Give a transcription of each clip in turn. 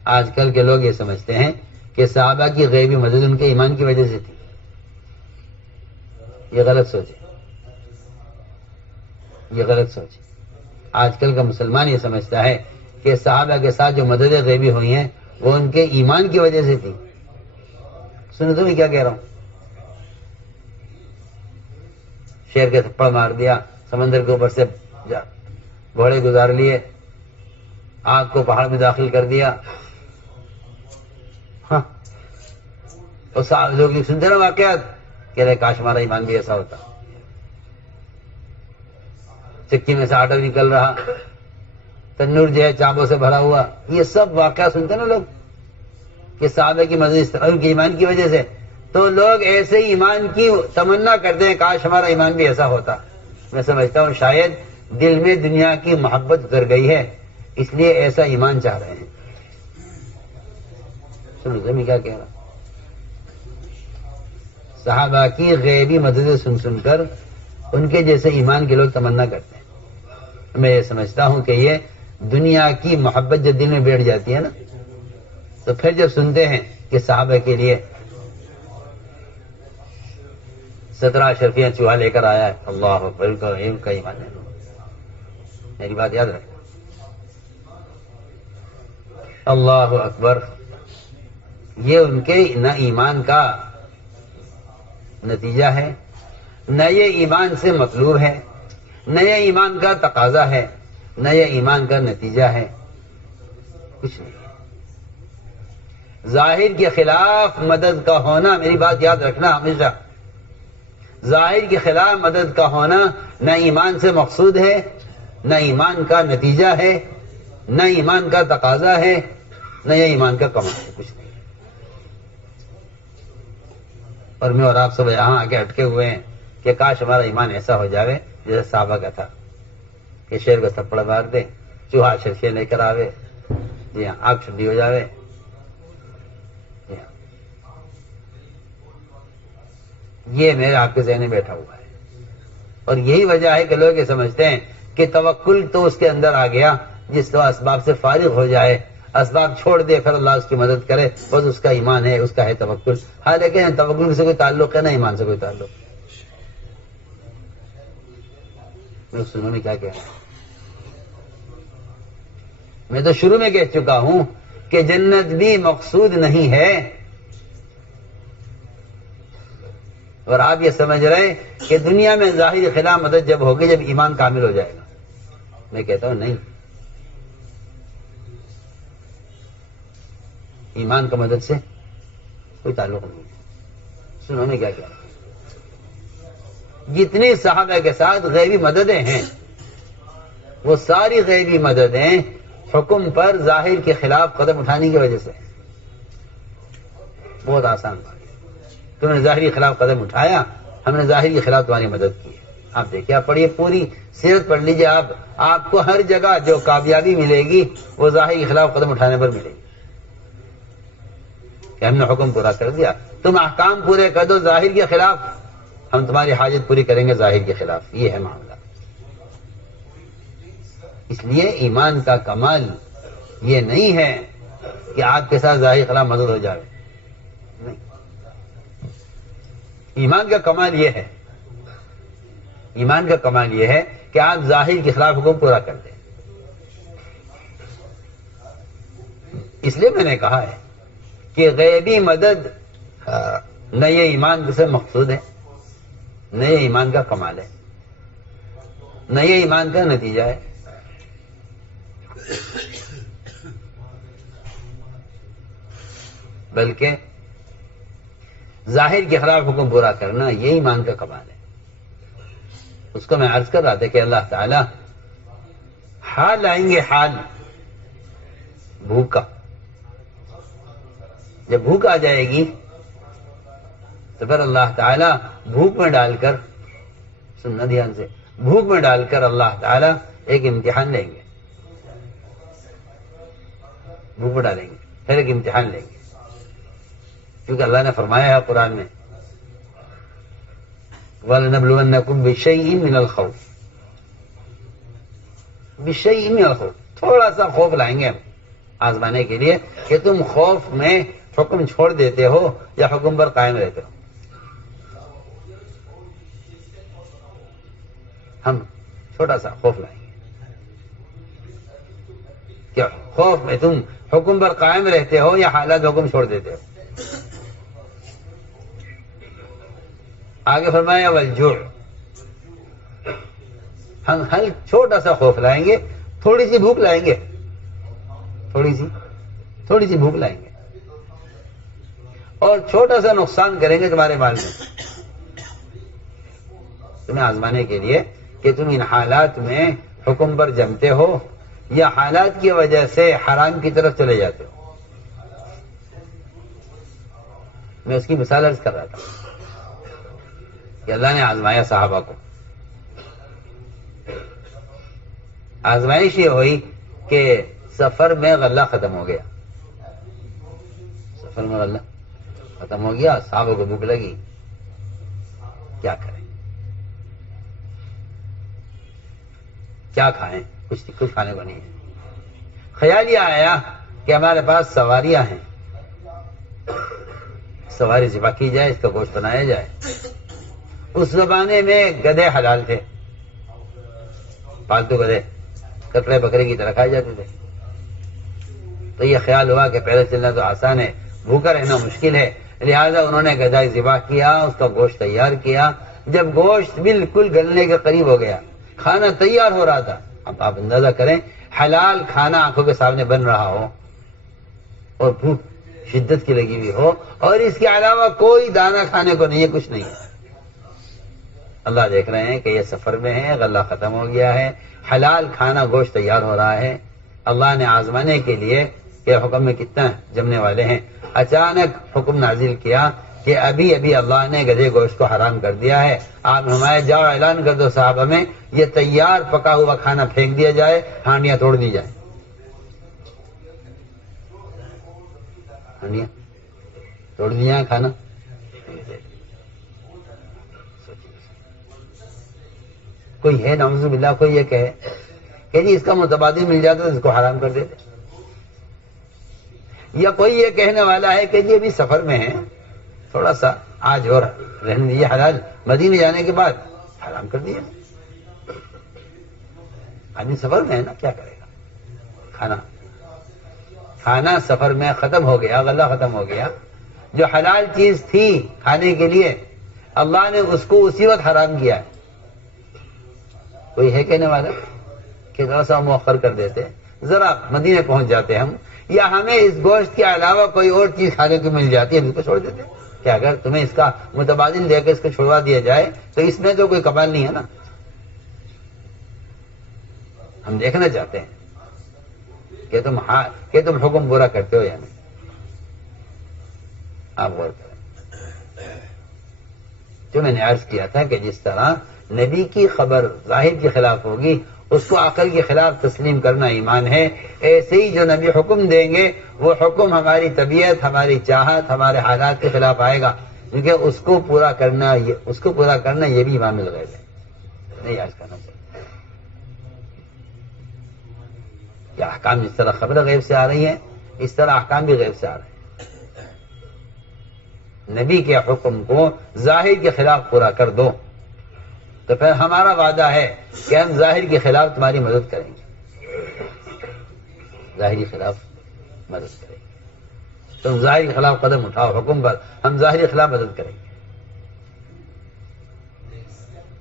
آج کل کے لوگ یہ سمجھتے ہیں کہ صحابہ کی غیبی مدد ان کے ایمان کی وجہ سے تھی. یہ غلط سوچ ہے، یہ غلط سوچ ہے. آج کل کا مسلمان یہ سمجھتا ہے کہ صحابہ کے ساتھ جو مددیں غیبی ہوئی ہیں وہ ان کے ایمان کی وجہ سے تھی. سنو تو میں کیا کہہ رہا ہوں. شیر کے تھپڑ مار دیا، سمندر کے اوپر سے گھوڑے گزار لیے، آگ کو پہاڑ میں داخل کر دیا. ہاں، اور صاحب لوگ سنتے نا واقعات، کہہ رہے کاش ہمارا ایمان بھی ایسا ہوتا. چکی میں سے آٹا نکل رہا، تنور جو ہے چاپوں سے بھرا ہوا. یہ سب واقعات سنتے نا لوگ کہ صحابہ کی مدد اس طرح کے ایمان کی وجہ سے. تو لوگ ایسے ہی ایمان کی تمنا کرتے ہیں کاش ہمارا ایمان بھی ایسا ہوتا. میں سمجھتا ہوں شاید دل میں دنیا کی محبت اتر گئی ہے، اس لیے ایسا ایمان چاہ رہے ہیں. سنو میں کیا کہہ رہا ہوں. صحابہ کی غیبی مددیں سن سن کر ان کے جیسے ایمان کے لوگ تمنا کرتے ہیں. میں یہ سمجھتا ہوں کہ یہ دنیا کی محبت جب دل میں بیٹھ جاتی ہے نا، تو پھر جب سنتے ہیں کہ صحابہ کے لیے 17 اشرفیاں چوہا لے کر آیا ہے، اللہ اکبر، ان کا ایمان ہے. میری بات یاد رکھ، اللہ اکبر. یہ ان کے نہ ایمان کا نتیجہ ہے، نہ یہ ایمان سے مطلوب ہے، نہ یہ ایمان کا تقاضا ہے، نہ یہ ایمان کا نتیجہ ہے. کچھ نہیں. ظاہر کے خلاف مدد کا ہونا، میری بات یاد رکھنا ہمیشہ، ظاہر کے خلاف مدد کا ہونا نہ ایمان سے مقصود ہے، نہ ایمان کا نتیجہ ہے، نہ ایمان کا تقاضا ہے، نہ یہ ایمان کا کمال ہے. کچھ نہیں. اور میں اور آپ سب یہاں آ کے اٹکے ہوئے ہیں کہ کاش ہمارا ایمان ایسا ہو جاوے جیسے صحابہ کا تھا کہ شیر کو تھپڑ مار دے، چوہا شرفیاں لے کر آوے، جی ہاں، آگ ٹھنڈی ہو جاوے. یہ میرے آپ کے ذہن میں بیٹھا ہوا ہے. اور یہی وجہ ہے کہ لوگ یہ سمجھتے ہیں کہ توکل تو اس کے اندر آ گیا جس کو اسباب سے فارغ ہو جائے، اسباب چھوڑ دے، پھر اللہ اس کی مدد کرے، بس اس کا ایمان ہے، اس کا ہے توکل. ہاں، لیکن توکل سے کوئی تعلق ہے نہ ایمان سے کوئی تعلق. میں سنوں میں کیا کہہ رہا ہوں. میں تو شروع میں کہہ چکا ہوں کہ جنت بھی مقصود نہیں ہے. اور آپ یہ سمجھ رہے کہ دنیا میں ظاہری خلاف مدد جب ہوگی جب ایمان کامل ہو جائے گا. میں کہتا ہوں نہیں، ایمان کا مدد سے کوئی تعلق نہیں ہے. سنو میں کیا کہہ رہا ہوں. جتنی صحابہ کے ساتھ غیبی مددیں ہیں وہ ساری غیبی مددیں حکم پر ظاہر کے خلاف قدم اٹھانے کی وجہ سے. بہت آسان بات. تم نے ظاہری خلاف قدم اٹھایا، ہم نے ظاہری کے خلاف تمہاری مدد کی. آپ دیکھیے، آپ پڑھیے، پوری سیرت پڑھ لیجیے. آپ کو ہر جگہ جو کامیابی ملے گی وہ ظاہری کے خلاف قدم اٹھانے پر ملے گی. کہ ہم نے حکم پورا کر دیا، تم احکام پورے کر دو ظاہر کے خلاف، ہم تمہاری حاجت پوری کریں گے ظاہر کے خلاف. یہ ہے معاملہ. اس لیے ایمان کا کمال یہ نہیں ہے کہ آپ کے ساتھ ظاہر خلاف مدد ہو جائے. نہیں، ایمان کا کمال یہ ہے، ایمان کا کمال یہ ہے کہ آپ ظاہر کے خلاف حکم پورا کر دیں. اس لیے میں نے کہا ہے کہ غیبی مدد نہ یہ ایمان سے مقصود ہے، نہ یہ ایمان کا کمال ہے، نہ یہ ایمان کا نتیجہ ہے. بلکہ ظاہر کے خلاف حکم پورا کرنا یہ ایمان کا کمال ہے. اس کو میں عرض کر رہا تھا کہ اللہ تعالی حال لائیں گے، حال بھوک کا. جب بھوک آ جائے گی تو پھر اللہ تعالی بھوک میں ڈال کر، سننا دھیان سے، بھوک میں ڈال کر اللہ تعالی ایک امتحان لیں گے. بھوک میں ڈالیں گے، پھر ایک امتحان لیں گے. کیونکہ اللہ نے فرمایا ہے قرآن میں، وَلَنَبْلُوَنَّكُمْ بِشَيْءٍ مِّنَ الْخَوْفِ، بِشَيْءٍ مِّنَ الْخَوْفِ، تھوڑا سا خوف لائیں گے ہم. آزمانے کے لیے کہ تم خوف میں حکم چھوڑ دیتے ہو یا حکم پر قائم رہتے ہو. ہم چھوٹا سا خوف لائیں گے. کیا خوف میں تم حکم پر قائم رہتے ہو یا حالات حکم چھوڑ دیتے ہو؟ آگے فرمایا والجوع، ہم چھوٹا سا خوف لائیں گے، تھوڑی سی بھوک لائیں گے، تھوڑی سی بھوک لائیں گے، اور چھوٹا سا نقصان کریں گے تمہارے مال میں، تمہیں آزمانے کے لیے کہ تم ان حالات میں حکم پر جمتے ہو یا حالات کی وجہ سے حرام کی طرف چلے جاتے ہو. میں اس کی مثال عرض کر رہا تھا کہ اللہ نے آزمایا صحابہ کو. آزمائش یہ ہوئی کہ سفر میں غلہ ختم ہو گیا، سفر میں غلہ ختم ہو گیا، صحابہ کو بھوک لگی، کیا کریں، کیا کھائیں، کچھ کھانے کو نہیں ہے. خیال یہ آیا کہ ہمارے پاس سواریاں ہیں، سواری ذبح کی جائے، اس کا گوشت بنایا جائے. اس زمانے میں گدھے حلال تھے، پالتو گدھے ککڑے بکرے کی طرح کھائے جاتے تھے. تو یہ خیال ہوا کہ پہلے چلنا تو آسان ہے، بھوکا رہنا مشکل ہے، لہذا انہوں نے گدھا ذبح کیا، اس کا گوشت تیار کیا. جب گوشت بالکل گلنے کے قریب ہو گیا، کھانا تیار ہو رہا تھا. اب آپ اندازہ کریں، حلال کھانا آنکھوں کے سامنے بن رہا ہو اور بھوک شدت کی لگی ہوئی ہو، اور اس کے علاوہ کوئی دانہ کھانے کو نہیں ہے، کچھ نہیں ہے. اللہ دیکھ رہے ہیں کہ یہ سفر میں ہے، غلہ ختم ہو گیا ہے، حلال کھانا گوشت تیار ہو رہا ہے. اللہ نے آزمانے کے لیے کہ حکم میں کتنا جمنے والے ہیں، اچانک حکم نازل کیا کہ ابھی ابھی اللہ نے گدھے گوشت کو حرام کر دیا ہے. آپ ہمارے جاؤ اعلان کر دو صحابہ میں، یہ تیار پکا ہوا کھانا پھینک دیا جائے، ہانڈیاں توڑ دی جائیں. ہانڈیاں توڑ دی جائیں، کھانا. کوئی ہے نعوذ باللہ کوئی یہ کہے کہ جی اس کا متبادل مل جاتا تو اس کو حرام کر دیتے، یا کوئی یہ کہنے والا ہے کہ جی ابھی سفر میں ہے، تھوڑا سا آج اور رہنے دیجیے، حلال مدینے جانے کے بعد حرام کر دیے. آدمی سفر میں ہے نا، کیا کرے گا. کھانا سفر میں ختم ہو گیا، غلہ ختم ہو گیا. جو حلال چیز تھی کھانے کے لیے، اللہ نے اس کو اسی وقت حرام کیا ہے. کوئی ہے کہنے والا کہ تھوڑا سا مؤخر کر دیتے، ذرا مدینے پہنچ جاتے ہم، یا ہمیں اس گوشت کے علاوہ کوئی اور چیز کھانے کو مل جاتی ہے، ہم اس کو چھوڑ دیتے. کہ اگر تمہیں اس کا متبادل دے کے اس کو چھوڑوا دیا جائے تو اس میں تو کوئی کمال نہیں ہے نا. ہم دیکھنا چاہتے ہیں کہ تم حکم برا کرتے ہو یا نہیں. آپ غور کریں. جو میں نے عرض کیا تھا کہ جس طرح نبی کی خبر ظاہر کے خلاف ہوگی، اس کو عقل کے خلاف تسلیم کرنا ایمان ہے. ایسے ہی جو نبی حکم دیں گے، وہ حکم ہماری طبیعت، ہماری چاہت، ہمارے حالات کے خلاف آئے گا، کیونکہ اس کو پورا کرنا یہ بھی ایمان الغیب ہے. نہیں یاد کرنا چاہیے کہ احکام جس طرح خبر غیب سے آ رہی ہیں، اس طرح احکام بھی غیب سے آ رہے ہیں. نبی کے حکم کو ظاہر کے خلاف پورا کر دو تو پھر ہمارا وعدہ ہے کہ ہم ظاہر کے خلاف تمہاری مدد کریں گے. ظاہری خلاف مدد کریں گے، تم ظاہر کے خلاف قدم اٹھاؤ حکم پر، ہم ظاہر کے خلاف مدد کریں گے.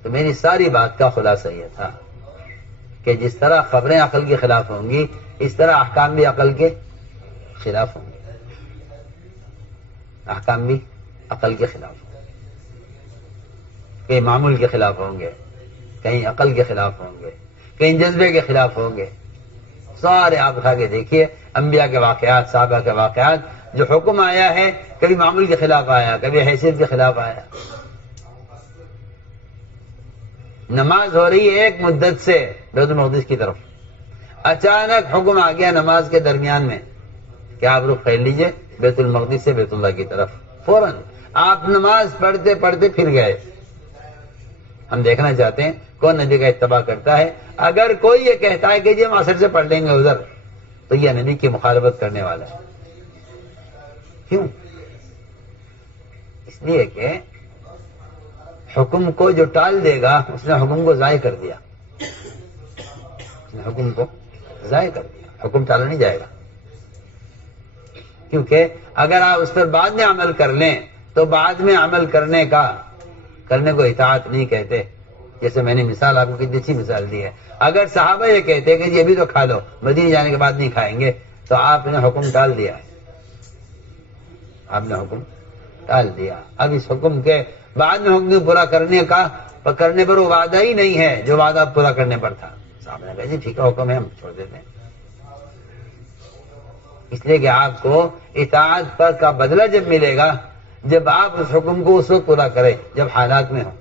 تو میری ساری بات کا خلاصہ یہ تھا کہ جس طرح خبریں عقل کے خلاف ہوں گی، اس طرح احکام بھی عقل کے خلاف ہوں گے. احکام بھی عقل کے خلاف ہوں گے، کہیں معمول کے خلاف ہوں گے، کہیں عقل کے خلاف ہوں گے، کہیں جذبے کے خلاف ہوں گے. سارے آپ اٹھا کے دیکھیے، انبیاء کے واقعات، صحابہ کے واقعات، جو حکم آیا ہے کبھی معمول کے خلاف آیا، کبھی حیثیت کے خلاف آیا. نماز ہو رہی ہے ایک مدت سے بیت المقدس کی طرف، اچانک حکم آ گیا نماز کے درمیان میں کہ آپ رخ پھیر لیجئے بیت المقدس سے بیت اللہ کی طرف. فوراً آپ نماز پڑھتے پڑھتے پھر گئے. ہم دیکھنا چاہتے ہیں کون نبی کا اتباع کرتا ہے. اگر کوئی یہ کہتا ہے کہ جی ہم عصر سے پڑھ لیں گے ادھر، تو یہ نبی کی مخالفت کرنے والا ہے. کیوں؟ اس لیے کہ حکم کو جو ٹال دے گا اس نے حکم کو ضائع کر دیا. اس نے حکم کو ضائع کر دیا. حکم ٹالا نہیں جائے گا، کیونکہ اگر آپ اس پر بعد میں عمل کر لیں تو بعد میں عمل کرنے کو اطاعت نہیں کہتے. جیسے میں نے مثال آپ کو کتنی اچھی مثال دی ہے. اگر صحابہ یہ کہتے کہ یہ بھی تو کھا لو، مدینے جانے کے بعد نہیں کھائیں گے، تو آپ نے حکم ٹال دیا ہے. آپ نے حکم ٹال دیا. اب اس حکم کے بعد میں حکم پورا کرنے پر وہ وعدہ ہی نہیں ہے جو وعدہ پورا کرنے پر تھا. صاحب نے کہا جی ٹھیک ہے حکم ہے، ہم چھوڑ دیتے ہیں. اس لیے کہ آپ کو اطاعت پر کا بدلہ جب ملے گا جب آپ اس حکم کو اس وقت پورا کریں جب حالات میں ہو.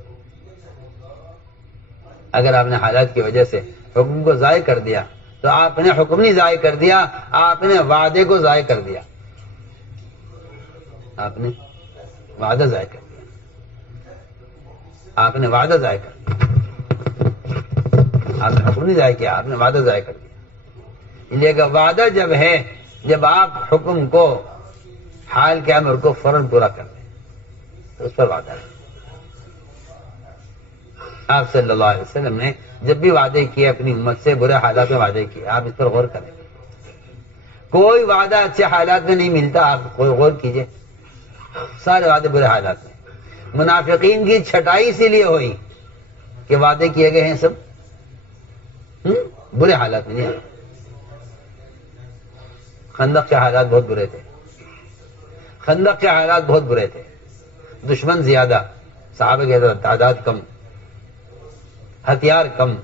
اگر آپ نے حالات کی وجہ سے حکم کو ضائع کر دیا تو آپ نے حکم نہیں ضائع کر دیا، آپ نے وعدے کو ضائع کر دیا. آپ نے وعدہ ضائع کر دیا. آپ نے وعدہ ضائع کر دیا. آپ نے حکم نہیں ضائع کیا، آپ نے وعدہ ضائع کر دیا. اس لیے کہ وعدہ جب ہے جب آپ حکم کو حال کے امر کو فوراً پورا کر دیں تو اس پر وعدہ ہے. آپ صلی اللہ علیہ وسلم نے جب بھی وعدے کیے اپنی امت سے برے حالات میں وعدے کیے. آپ اس پر غور کریں. کوئی وعدہ اچھے حالات میں نہیں ملتا. آپ کوئی غور کیجئے، سارے وعدے برے حالات میں. منافقین کی چھٹائی اسی لیے ہوئی کہ وعدے کیے گئے ہیں سب برے حالات میں نہیں. خندق کے حالات بہت برے تھے. خندق کے حالات بہت برے تھے. دشمن زیادہ، صحابہ کی تعداد کم، ہتھیار کم،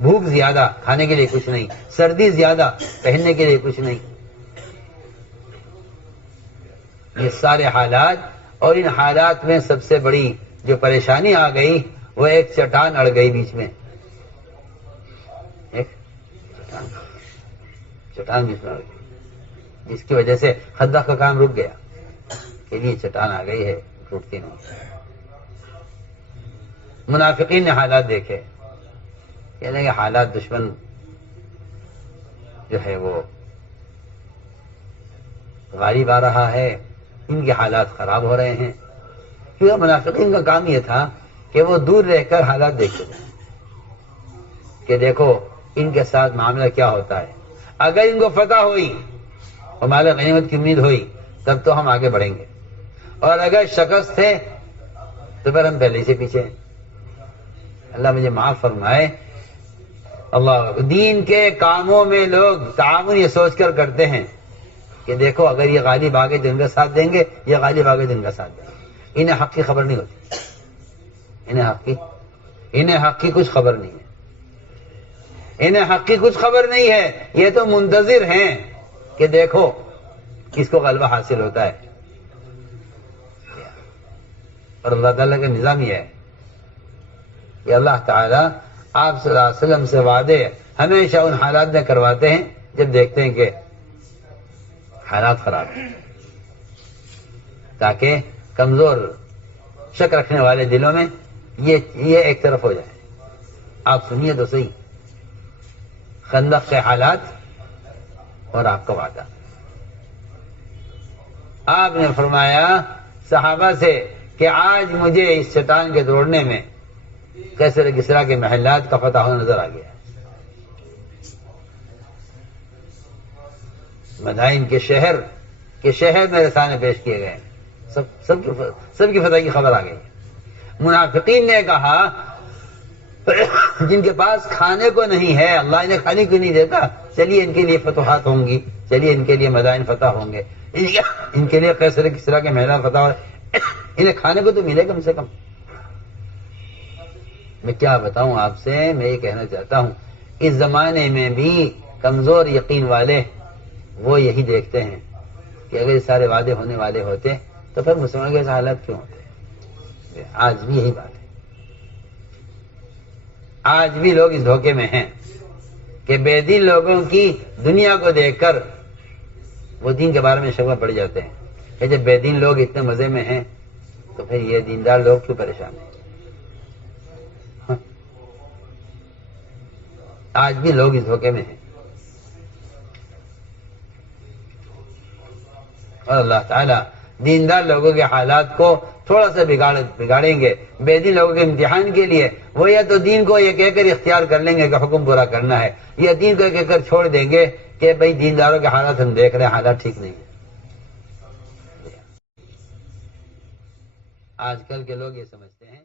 بھوک زیادہ، کھانے کے لیے کچھ نہیں، سردی زیادہ، پہننے کے لیے کچھ نہیں. یہ سارے حالات، اور ان حالات میں سب سے بڑی جو پریشانی آ گئی وہ ایک چٹان اڑ گئی بیچ میں. ایک چٹان بیچ میں اڑ گئی جس کی وجہ سے خندق کا کام رک گیا کہ یہ چٹان آ گئی ہے، ٹوٹتی نہیں. منافقین نے حالات دیکھے، کہنے کہ حالات دشمن جو ہے وہ غالب آ رہا ہے، ان کے حالات خراب ہو رہے ہیں. کیونکہ منافقین کا کام یہ تھا کہ وہ دور رہ کر حالات دیکھتے تھے کہ دیکھو ان کے ساتھ معاملہ کیا ہوتا ہے. اگر ان کو فتح ہوئی اور مال غنیمت کی امید ہوئی تب تو ہم آگے بڑھیں گے، اور اگر شکست ہے تو پھر ہم پہلے سے پیچھے ہیں. اللہ مجھے معاف فرمائے. اللہ دین کے کاموں میں لوگ تعاون یہ سوچ کر کرتے ہیں کہ دیکھو اگر یہ غالب آگے تو ان کا ساتھ دیں گے، یہ غالب آگے تو ان کا ساتھ دیں گے. انہیں حق کی خبر نہیں ہوتی. انہیں حق کی کچھ خبر نہیں ہے. انہیں حق کی کچھ خبر نہیں ہے. یہ تو منتظر ہیں کہ دیکھو کس کو غلبہ حاصل ہوتا ہے. اور اللہ تعالیٰ کا نظام یہ ہے کہ اللہ تعالیٰ آپ صلی اللہ علیہ وسلم سے وعدے ہمیشہ ان حالات میں کرواتے ہیں جب دیکھتے ہیں کہ حالات خراب ہیں، تاکہ کمزور شک رکھنے والے دلوں میں یہ ایک طرف ہو جائے. آپ سنیے تو صحیح، خندق کے حالات اور آپ کا وعدہ. آپ نے فرمایا صحابہ سے کہ آج مجھے اس چٹان کے توڑنے میں کیسر کسریٰ کے محلات کا فتح ہونا نظر آ گیا. مدائن کے شہر میرے سامنے پیش کیے گئے. سب کی فتح کی خبر آ گئی. منافقین نے کہا جن کے پاس کھانے کو نہیں ہے اللہ انہیں کھانے کیوں نہیں دیتا؟ چلیے ان کے لیے فتوحات ہوں گی، چلیے ان کے لیے مدائن فتح ہوں گے، ان کے لیے کیسر کسریٰ کے محلات فتح ہو، انہیں کھانے کو تو ملے کم سے کم. میں کیا بتاؤں آپ سے. میں یہ کہنا چاہتا ہوں اس زمانے میں بھی کمزور یقین والے وہ یہی دیکھتے ہیں کہ اگر یہ سارے وعدے ہونے والے ہوتے تو پھر مسلمانوں کے ایسے حالات کیوں ہوتے. آج بھی یہی بات ہے. آج بھی لوگ اس دھوکے میں ہیں کہ بے دین لوگوں کی دنیا کو دیکھ کر وہ دین کے بارے میں شبہ پڑ جاتے ہیں کہ جب بے دین لوگ اتنے مزے میں ہیں تو پھر یہ دیندار لوگ کیوں پریشان ہیں. آج بھی لوگ اس دھوکے میں ہیں. اور اللہ تعالیٰ دیندار لوگوں کے حالات کو تھوڑا سا بگاڑیں گے. بے دین لوگوں کے امتحان کے لیے وہ یا تو دین کو یہ کہہ کر اختیار کر لیں گے کہ حکم پورا کرنا ہے، یا دین کو کہہ کر چھوڑ دیں گے کہ بھئی دینداروں کے حالات ہم دیکھ رہے ہیں، حالات ٹھیک نہیں ہیں. آج کل کے لوگ یہ سمجھتے ہیں